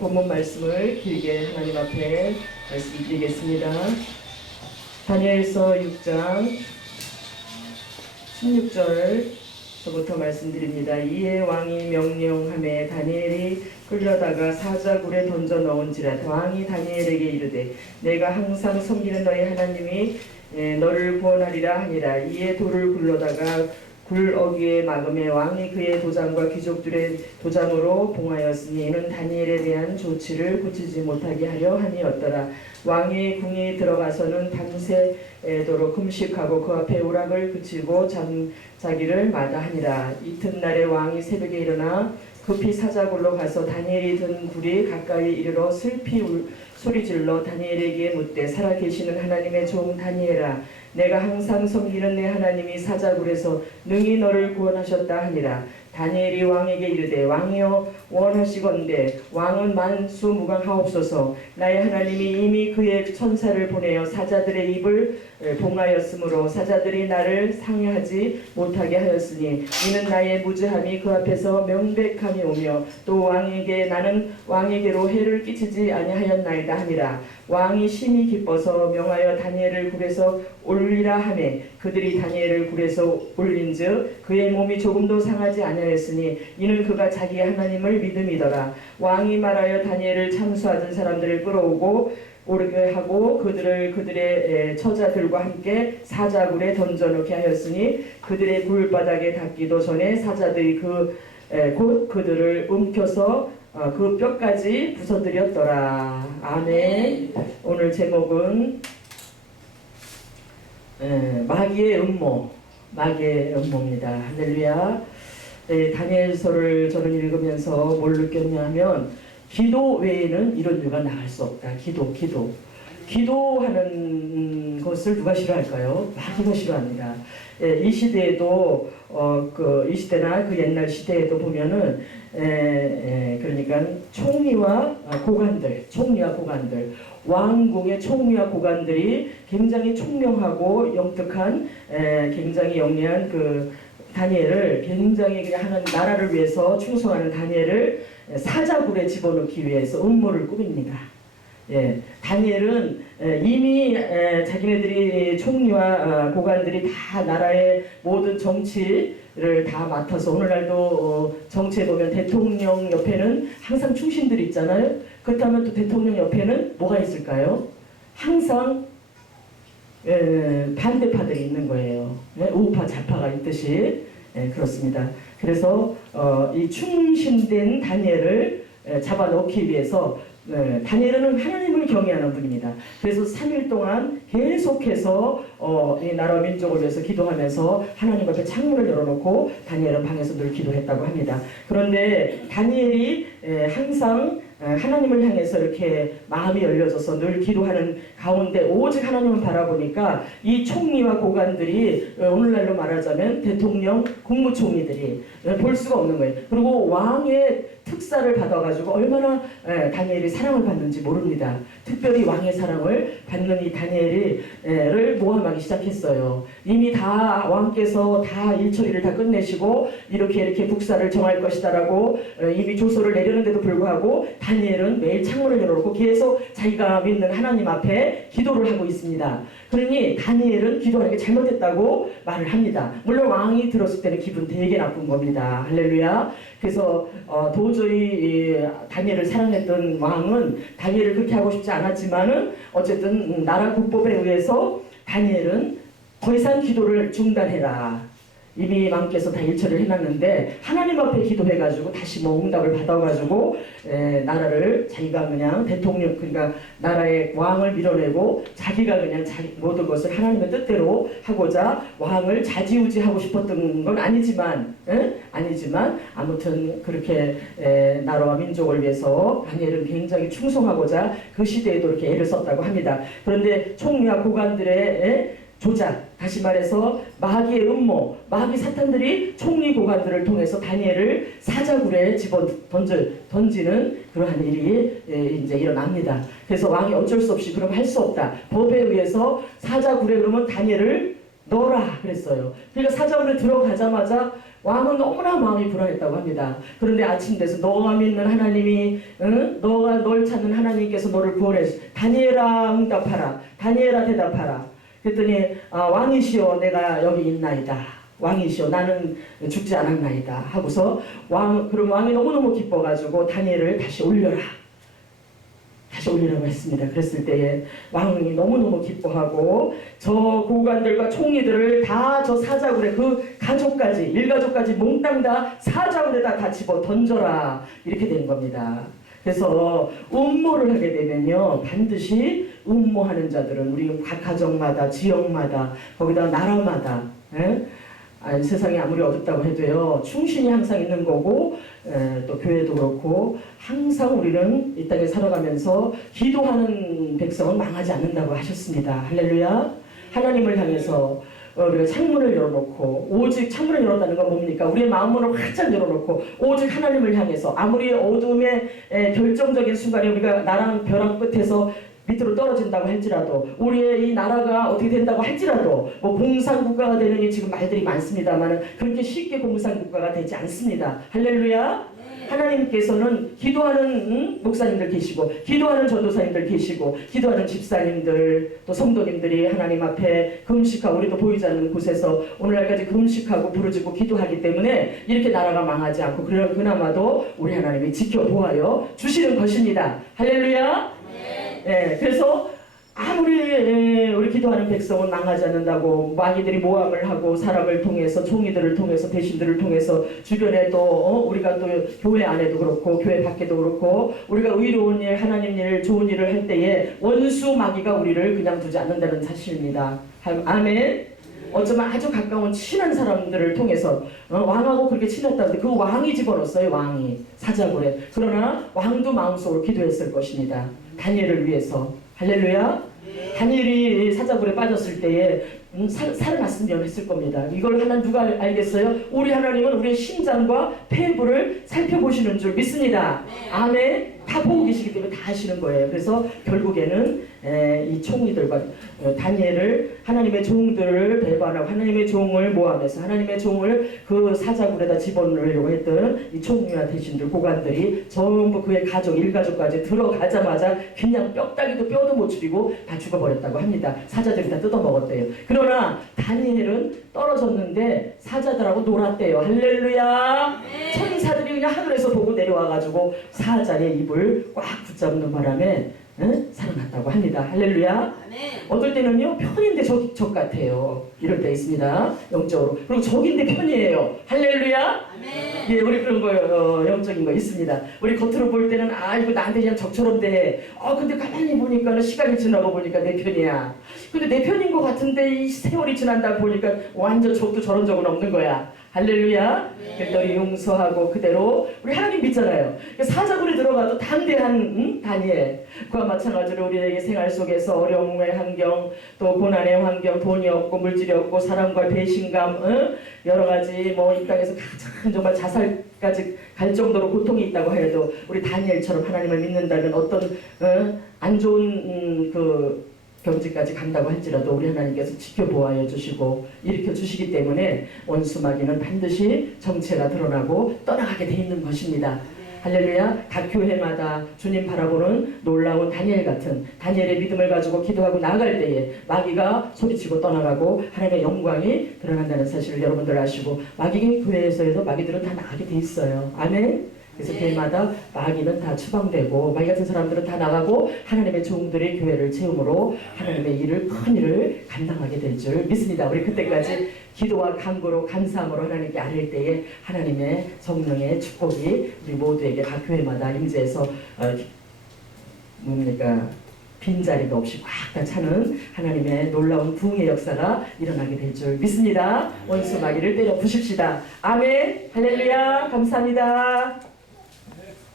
본문 말씀을 길게 하나님 앞에 말씀드리겠습니다. 다니엘서 6장 16절부터 말씀드립니다. 이에 왕이 명령하매 다니엘이 끌려다가 사자굴에 던져 넣은지라. 왕이 다니엘에게 이르되 내가 항상 섬기는 너의 하나님이 너를 구원하리라 하니라. 이에 돌을 굴러다가 굴 어귀에 막음에 왕이 그의 도장과 귀족들의 도장으로 봉하였으니 이는 다니엘에 대한 조치를 고치지 못하게 하려 함이었더라. 왕이 궁이 들어가서는 밤새도록 금식하고 그 앞에 오락을 그치고 잠자기를 마다하니라. 이튿날에 왕이 새벽에 일어나 급히 사자굴로 가서 다니엘이 든 굴이 가까이 이르러 슬피 소리질러 다니엘에게 묻되 살아계시는 하나님의 종 다니엘아, 내가 항상 섬기는 내 하나님이 사자굴에서 능히 너를 구원하셨다 하니라. 다니엘이 왕에게 이르되 왕이여 원하시건대 왕은 만수무강하옵소서. 나의 하나님이 이미 그의 천사를 보내어 사자들의 입을 봉하였으므로 사자들이 나를 상해하지 못하게 하였으니 이는 나의 무죄함이 그 앞에서 명백함이 오며 또 왕에게 나는 왕에게로 해를 끼치지 아니하였나이다 하니라. 왕이 심히 기뻐서 명하여 다니엘을 굴에서 올리라 하매 그들이 다니엘을 굴에서 올린즉 그의 몸이 조금도 상하지 아니하였으니 이는 그가 자기 하나님을 믿음이더라. 왕이 말하여 다니엘을 참수하던 사람들을 끌어오고 오르게 하고 그들의 처자들과 함께 사자굴에 던져놓게 하였으니 그들의 굴바닥에 닿기도 전에 사자들이 곧 그들을 움켜서 그 뼈까지 부서뜨렸더라. 아멘. 오늘 제목은 마귀의 음모, 마귀의 음모입니다. 할렐루야. 다니엘서를 저는 읽으면서 뭘 느꼈냐 하면 기도 외에는 이런 이유가 나갈 수 없다. 기도하는 것을 누가 싫어할까요? 마귀가 싫어합니다. 이 시대에도 이 시대나 그 옛날 시대에도 보면은 그러니까 총리와 고관들, 왕궁의 총리와 고관들이 굉장히 총명하고 영특한 굉장히 영리한 그 다니엘을 굉장히 그냥 하는 나라를 위해서 충성하는 다니엘을 사자굴에 집어넣기 위해서 음모를 꾸밉니다. 다니엘은 이미 자기네들이 총리와 고관들이 다 나라의 모든 정치를 다 맡아서 오늘날도 정치에 보면 대통령 옆에는 항상 충신들이 있잖아요. 그렇다면 또 대통령 옆에는 뭐가 있을까요? 항상 반대파들이 있는 거예요. 우파 좌파가 있듯이. 그렇습니다. 그래서 이 충신된 다니엘을 잡아넣기 위해서 다니엘은 하나님을 경외하는 분입니다. 그래서 3일 동안 계속해서 이 나라와 민족을 위해서 기도하면서 하나님 앞에 창문을 열어놓고 다니엘은 방에서 늘 기도했다고 합니다. 그런데 다니엘이 항상 하나님을 향해서 이렇게 마음이 열려져서 늘 기도하는 가운데 오직 하나님을 바라보니까 이 총리와 고관들이 오늘날로 말하자면 대통령, 국무총리들이 볼 수가 없는 거예요. 그리고 왕의 특사를 받아가지고 얼마나 다니엘이 사랑을 받는지 모릅니다. 특별히 왕의 사랑을 받는 이 다니엘을 모함하기 시작했어요. 이미 다 왕께서 다 일처리를 다 끝내시고 이렇게 국사를 정할 것이다라고 이미 조서를 내렸는데도 불구하고 다니엘은 매일 창문을 열어놓고 계속 자기가 믿는 하나님 앞에 기도를 하고 있습니다. 그러니 다니엘은 기도하는 게 잘못했다고 말을 합니다. 물론 왕이 들었을 때는 기분 되게 나쁜 겁니다. 할렐루야. 그래서 도저히 다니엘을 사랑했던 왕은 다니엘을 그렇게 하고 싶지 않았지만은 어쨌든 나라 국법에 의해서 다니엘은 더 이상 기도를 중단해라. 이미 왕께서 다 일처리를 해놨는데 하나님 앞에 기도해가지고 다시 응답을 받아가지고 나라를 자기가 그냥 대통령, 그러니까 나라의 왕을 밀어내고 자기가 그냥 자기 모든 것을 하나님의 뜻대로 하고자 왕을 좌지우지하고 싶었던 건 아니지만 아무튼 그렇게 나라와 민족을 위해서 다니엘은 굉장히 충성하고자 그 시대에도 이렇게 애를 썼다고 합니다. 그런데 총리와 고관들의 조작, 다시 말해서 마귀의 음모, 마귀 사탄들이 총리 고관들을 통해서 다니엘을 사자굴에 집어 던지는 그러한 일이 이제 일어납니다. 그래서 왕이 어쩔 수 없이 그럼 할 수 없다. 법에 의해서 사자굴에 그러면 다니엘을 넣어라 그랬어요. 그러니까 사자굴에 들어가자마자 왕은 너무나 마음이 불안했다고 합니다. 그런데 아침 돼서 너가 믿는 하나님이, 너가 널 찾는 하나님께서 너를 구원했어. 다니엘아 응답하라. 다니엘아 대답하라. 그랬더니 왕이시여 내가 여기 있나이다. 왕이시여 나는 죽지 않았나이다 하고서 그럼 왕이 너무너무 기뻐가지고 다니엘을 다시 올려라. 다시 올리라고 했습니다. 그랬을 때에 왕이 너무너무 기뻐하고 저 고관들과 총리들을 다 저 사자굴에 그 가족까지 일가족까지 몽땅 다 사자굴에다 다 집어 던져라 이렇게 된 겁니다. 그래서 음모를 하게 되면요 반드시 음모하는 자들은 우리 각 가정마다 지역마다 거기다 나라마다 세상이 아무리 어둡다고 해도요 충신이 항상 있는 거고 또 교회도 그렇고 항상 우리는 이 땅에 살아가면서 기도하는 백성은 망하지 않는다고 하셨습니다. 할렐루야. 하나님을 향해서 우리가 창문을 열어놓고 오직 창문을 열었다는 건 뭡니까? 우리의 마음문을 활짝 열어놓고 오직 하나님을 향해서 아무리 어둠의 결정적인 순간에 우리가 나랑 벼랑 끝에서 밑으로 떨어진다고 할지라도 우리의 이 나라가 어떻게 된다고 할지라도 뭐 공산국가가 되느니 지금 말들이 많습니다만 그렇게 쉽게 공산국가가 되지 않습니다. 할렐루야. 하나님께서는 기도하는 목사님들 계시고 기도하는 전도사님들 계시고 기도하는 집사님들 또 성도님들이 하나님 앞에 금식하고 우리도 보이지 않는 곳에서 오늘날까지 금식하고 부르짖고 기도하기 때문에 이렇게 나라가 망하지 않고 그나마도 우리 하나님이 지켜보아요 주시는 것입니다. 할렐루야. 네, 그래서 아무리 우리 기도하는 백성은 망하지 않는다고 마귀들이 모함을 하고 사람을 통해서 총리들을 통해서 대신들을 통해서 주변에 또 우리가 또 교회 안에도 그렇고 교회 밖에도 그렇고 우리가 의로운 일 하나님 일 좋은 일을 할 때에 원수 마귀가 우리를 그냥 두지 않는다는 사실입니다. 아멘. 어쩌면 아주 가까운 친한 사람들을 통해서 왕하고 그렇게 친했다는데 그 왕이 집어넣었어요. 왕이 사자굴에. 그러나 왕도 마음속으로 기도했을 것입니다. 다니엘을 위해서. 할렐루야. 다니엘이 사자굴에 빠졌을 때에 살아났으면 했을 겁니다. 이걸 하나님 누가 알겠어요? 우리 하나님은 우리의 심장과 폐부를 살펴보시는 줄 믿습니다. 아멘. 다 보고 계시기 때문에 다 아시는 거예요. 그래서 결국에는 이 총리들과 다니엘을 하나님의 종들을 배반하고 하나님의 종을 모함해서 하나님의 종을 그 사자굴에다 집어넣으려고 했던 이 총리와 대신들 고관들이 전부 그의 가족 일가족까지 들어가자마자 그냥 뼈다귀도 뼈도 못 추리고 다 죽어버렸다고 합니다. 사자들이 다 뜯어먹었대요. 그러나 다니엘은 떨어졌는데 사자들하고 놀았대요. 할렐루야. 천사들이 그냥 하늘에서 보고 내려와가지고 사자의 입을 꽉 붙잡는 바람에 살아났다고 합니다. 할렐루야. 어떨 때는요 편인데 적 같아요. 이럴 때 있습니다. 영적으로. 그리고 적인데 편이에요. 할렐루야. 예, 우리 그런 거 영적인 거 있습니다. 우리 겉으로 볼 때는 이거 나한테 그냥 적처럼 돼. 근데 가만히 보니까 시간이 지나고 보니까 내 편이야. 근데 내 편인 것 같은데 이 세월이 지난다 보니까 완전 적도 저런 적은 없는 거야. 할렐루야. 너희 용서하고 그대로 우리 하나님 믿잖아요. 사자굴에 들어가도 담대한 다니엘. 그와 마찬가지로 우리에게 생활 속에서 어려움의 환경 또 고난의 환경 돈이 없고 물질이 없고 사람과 배신감 여러 가지 뭐 이 땅에서 가장 정말 자살까지 갈 정도로 고통이 있다고 해도 우리 다니엘처럼 하나님을 믿는다면 어떤 안 좋은 경지까지 간다고 할지라도 우리 하나님께서 지켜보아여 주시고 일으켜 주시기 때문에 원수 마귀는 반드시 정체가 드러나고 떠나가게 돼 있는 것입니다. 할렐루야. 각 교회마다 주님 바라보는 놀라운 다니엘 같은 다니엘의 믿음을 가지고 기도하고 나아갈 때에 마귀가 소리치고 떠나가고 하나님의 영광이 드러난다는 사실을 여러분들 아시고 마귀 교회에서도 마귀들은 다 나가게 돼 있어요. 아멘. 그래서 교회마다 마귀는 다 추방되고 마귀 같은 사람들은 다 나가고 하나님의 종들의 교회를 채움으로 하나님의 일을 큰 일을 감당하게 될 줄 믿습니다. 우리 그때까지 기도와 간구로 감사함으로 하나님께 아뢰일 때에 하나님의 성령의 축복이 우리 모두에게 각 교회마다 임재해서 빈자리가 없이 꽉 다 차는 하나님의 놀라운 부흥의 역사가 일어나게 될 줄 믿습니다. 원수 마귀를 때려 부십시다. 아멘. 할렐루야. 감사합니다.